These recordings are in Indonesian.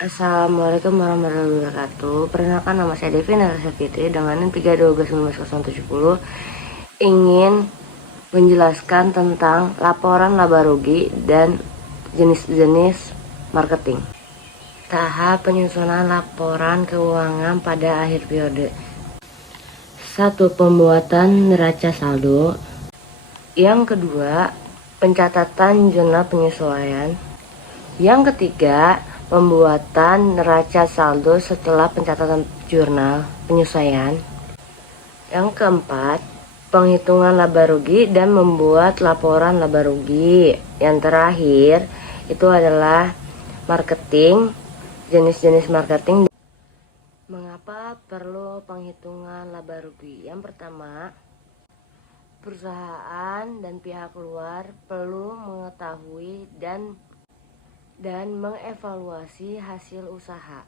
Assalamualaikum warahmatullahi wabarakatuh. Perkenalkan, nama saya Devi Narasa Fitri dengan NIM 3121970 ingin menjelaskan tentang laporan laba rugi dan jenis-jenis marketing. Tahap penyusunan laporan keuangan pada akhir periode. 1. Pembuatan neraca saldo. Yang kedua, pencatatan jurnal penyesuaian. Yang ketiga, pembuatan neraca saldo setelah pencatatan jurnal penyesuaian. Yang keempat, penghitungan laba rugi dan membuat laporan laba rugi. Yang terakhir, itu adalah marketing, jenis-jenis marketing. Mengapa perlu penghitungan laba rugi? Yang pertama, perusahaan dan pihak luar perlu mengetahui dan mengevaluasi hasil usaha.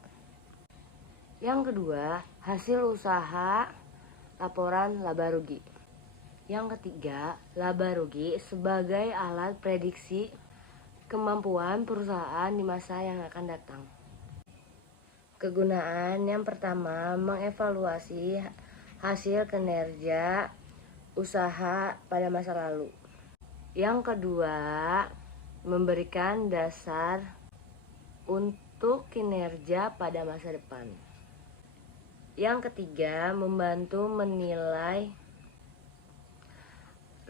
Yang kedua, hasil usaha laporan laba rugi. Yang ketiga, laba rugi sebagai alat prediksi kemampuan perusahaan di masa yang akan datang. Kegunaan yang pertama, mengevaluasi hasil kinerja usaha pada masa lalu. Yang kedua, memberikan dasar untuk kinerja pada masa depan. Yang ketiga, membantu menilai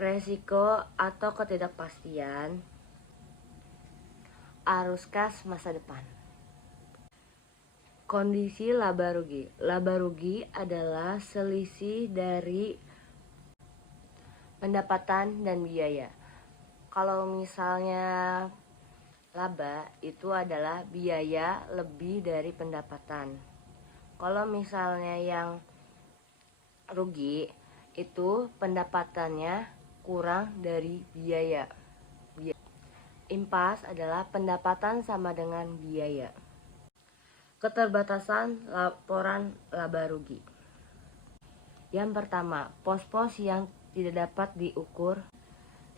resiko atau ketidakpastian arus kas masa depan. Kondisi laba rugi. Laba rugi adalah selisih dari pendapatan dan biaya. Kalau misalnya laba itu adalah biaya lebih dari pendapatan. Kalau misalnya yang rugi itu pendapatannya kurang dari biaya. Impas adalah pendapatan sama dengan biaya. Keterbatasan laporan laba rugi. Yang pertama, pos-pos yang tidak dapat diukur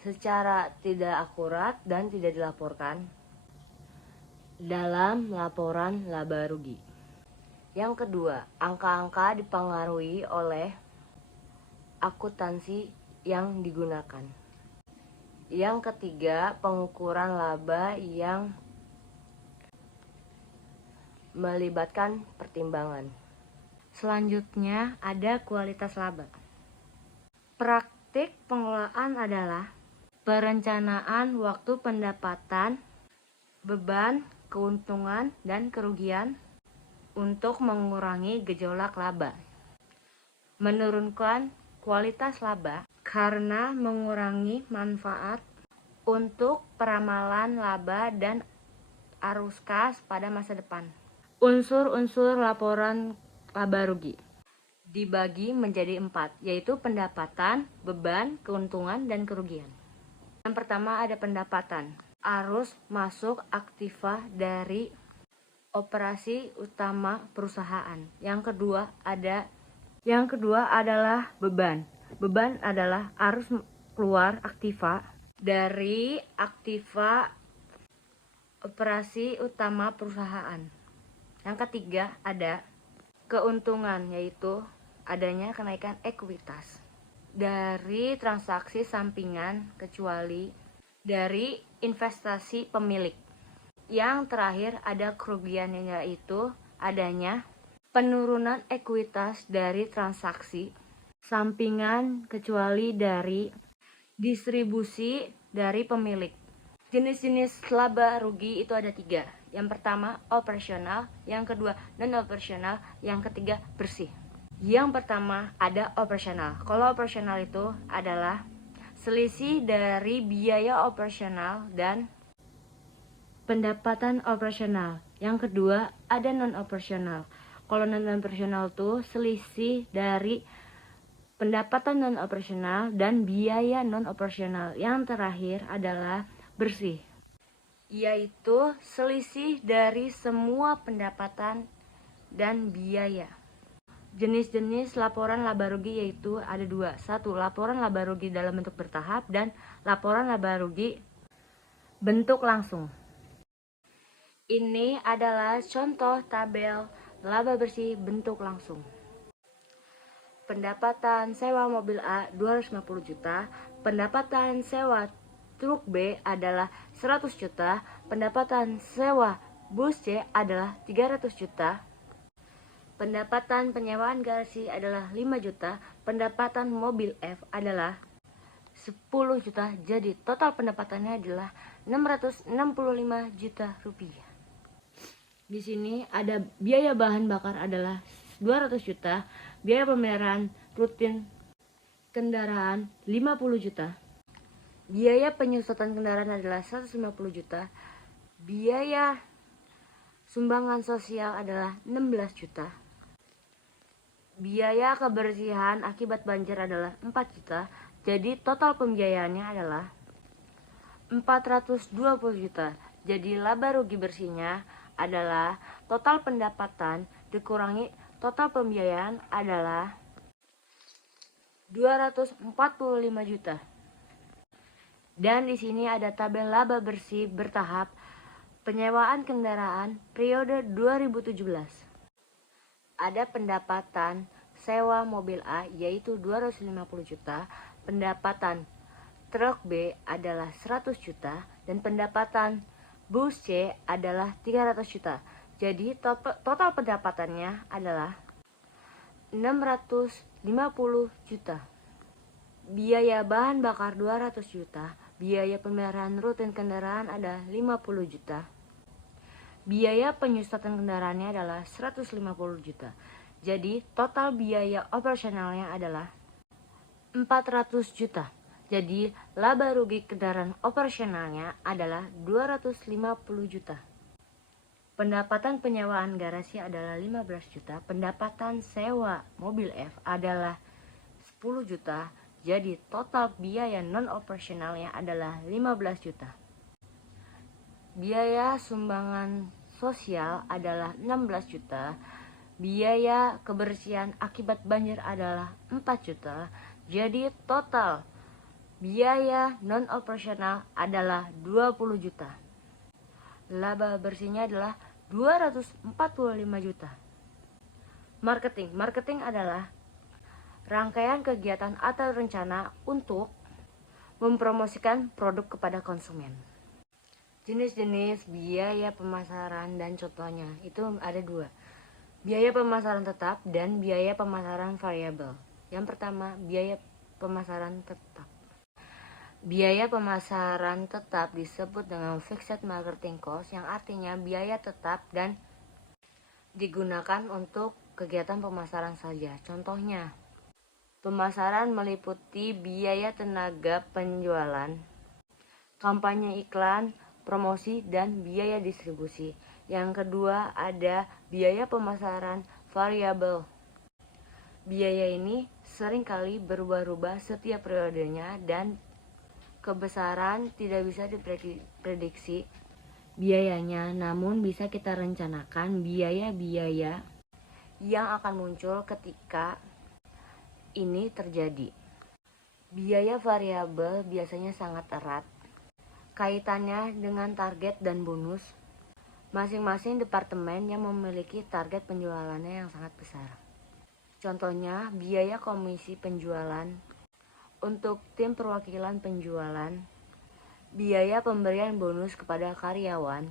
secara tidak akurat dan tidak dilaporkan dalam laporan laba rugi. Yang kedua, angka-angka dipengaruhi oleh akuntansi yang digunakan. Yang ketiga, pengukuran laba yang melibatkan pertimbangan. Selanjutnya ada kualitas laba. Praktik pengelolaan adalah perencanaan waktu pendapatan, beban, keuntungan, dan kerugian untuk mengurangi gejolak laba. Menurunkan kualitas laba karena mengurangi manfaat untuk peramalan laba dan arus kas pada masa depan. Unsur-unsur laporan laba rugi dibagi menjadi 4, yaitu pendapatan, beban, keuntungan, dan kerugian. Yang pertama ada pendapatan, arus masuk aktiva dari operasi utama perusahaan. Yang kedua adalah beban. Beban adalah arus keluar aktiva dari aktiva operasi utama perusahaan. Yang ketiga ada keuntungan, yaitu adanya kenaikan ekuitas dari transaksi sampingan kecuali dari investasi pemilik. Yang terakhir ada kerugian, yaitu adanya penurunan ekuitas dari transaksi sampingan kecuali dari distribusi dari pemilik. Jenis-jenis laba rugi itu ada 3. Yang pertama operasional, yang kedua non-operasional, yang ketiga bersih. Yang pertama ada operasional. Kalau operasional itu adalah selisih dari biaya operasional dan pendapatan operasional. Yang kedua ada non-operasional. Kalau non-operasional itu selisih dari pendapatan non-operasional dan biaya non-operasional. Yang terakhir adalah bersih, yaitu selisih dari semua pendapatan dan biaya. Jenis-jenis laporan laba rugi yaitu ada 2. 1. Laporan laba rugi dalam bentuk bertahap dan laporan laba rugi bentuk langsung. Ini adalah contoh tabel laba bersih bentuk langsung. Pendapatan sewa mobil A 250 juta, pendapatan sewa truk B adalah 100 juta, pendapatan sewa bus C adalah 300 juta, pendapatan penyewaan garasi adalah 5 juta, pendapatan mobil F adalah 10 juta, jadi total pendapatannya adalah 665 juta rupiah. Di sini ada biaya bahan bakar adalah 200 juta, biaya pemeliharaan rutin kendaraan 50 juta, biaya penyusutan kendaraan adalah 150 juta, biaya sumbangan sosial adalah 16 juta, biaya kebersihan akibat banjir adalah 4 juta, jadi total pembiayaannya adalah 420 juta. Jadi laba rugi bersihnya adalah total pendapatan dikurangi total pembiayaan adalah 245 juta. Dan di sini ada tabel laba bersih bertahap penyewaan kendaraan periode 2017. Ada pendapatan sewa mobil A yaitu 250 juta, pendapatan truk B adalah 100 juta, dan pendapatan bus C adalah 300 juta. Jadi total pendapatannya adalah 650 juta. Biaya bahan bakar 200 juta, biaya pemeliharaan rutin kendaraan ada 50 juta. Biaya penyusutan kendaraannya adalah 150 juta. Jadi total biaya operasionalnya adalah 400 juta. Jadi laba rugi kendaraan operasionalnya adalah 250 juta. Pendapatan penyewaan garasi adalah 15 juta. Pendapatan sewa mobil F adalah 10 juta. Jadi total biaya non operasionalnya adalah 15 juta. Biaya sumbangan sosial adalah 16 juta. Biaya kebersihan akibat banjir adalah 4 juta. Jadi total biaya non operasional adalah 20 juta. Laba bersihnya adalah 245 juta. Marketing adalah rangkaian kegiatan atau rencana untuk mempromosikan produk kepada konsumen. Jenis-jenis biaya pemasaran dan contohnya itu ada dua. Biaya pemasaran tetap dan biaya pemasaran variabel. Yang pertama, biaya pemasaran tetap. Biaya pemasaran tetap disebut dengan fixed marketing cost, yang artinya biaya tetap dan digunakan untuk kegiatan pemasaran saja. Contohnya, pemasaran meliputi biaya tenaga penjualan, kampanye iklan, promosi, dan biaya distribusi. Yang kedua ada biaya pemasaran variabel. Biaya ini seringkali berubah-ubah setiap periodenya dan kebesaran tidak bisa diprediksi biayanya, namun bisa kita rencanakan biaya-biaya yang akan muncul ketika ini terjadi. Biaya variabel biasanya sangat erat kaitannya dengan target dan bonus masing-masing departemen yang memiliki target penjualannya yang sangat besar. Contohnya, biaya komisi penjualan untuk tim perwakilan penjualan, biaya pemberian bonus kepada karyawan,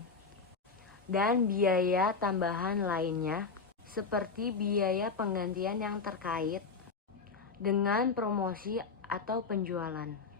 dan biaya tambahan lainnya seperti biaya penggantian yang terkait dengan promosi atau penjualan.